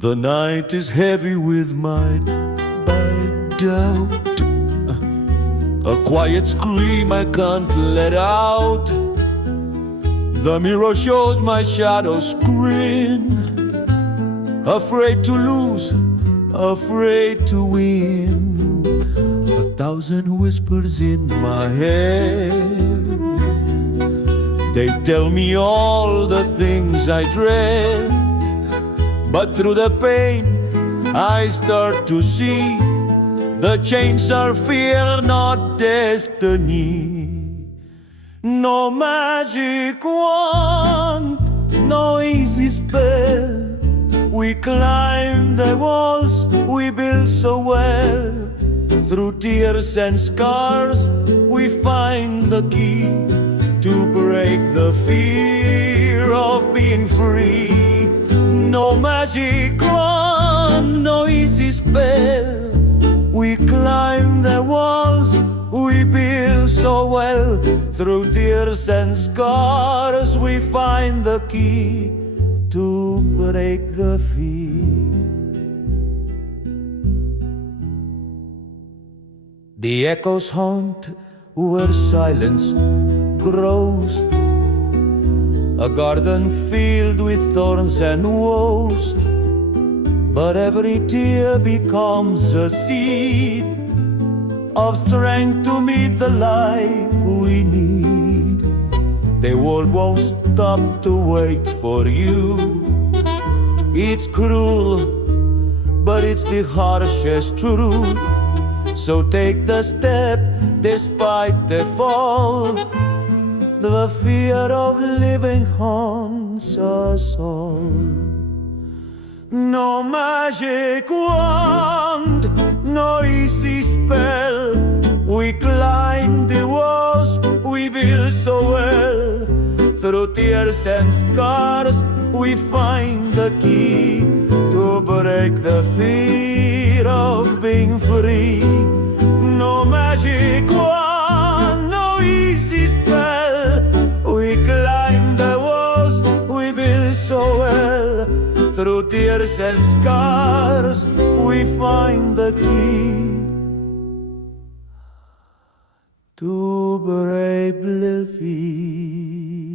The night is heavy with my doubt. A quiet scream I can't let out. The mirror shows my shadow's grin. Afraid to lose, afraid to win. 1,000 whispers in my head. They tell me all the things I dread. But through the pain I start to see the chains are fear, not destiny. No magic wand, no easy spell. We climb the walls we build so well. Through tears and scars we find the key to break the fear of being free. No magic wand, no easy spell. We climb the walls we build so well. Through tears and scars we find the key to break the fear. The echoes haunt where silence grows. A garden filled with thorns and woes. But every tear becomes a seed of strength to meet the life we need. The world won't stop to wait for you. It's cruel, but it's the harshest truth. So take the step despite the fall. The fear of living haunts us all. No magic wand, no easy spell. We climb the walls we build so well. Through tears and scars we find the key to break the fear of being free. No magic wand, no easy spell. We climb the walls we build so well. Through tears and scars we find the key to break the fear.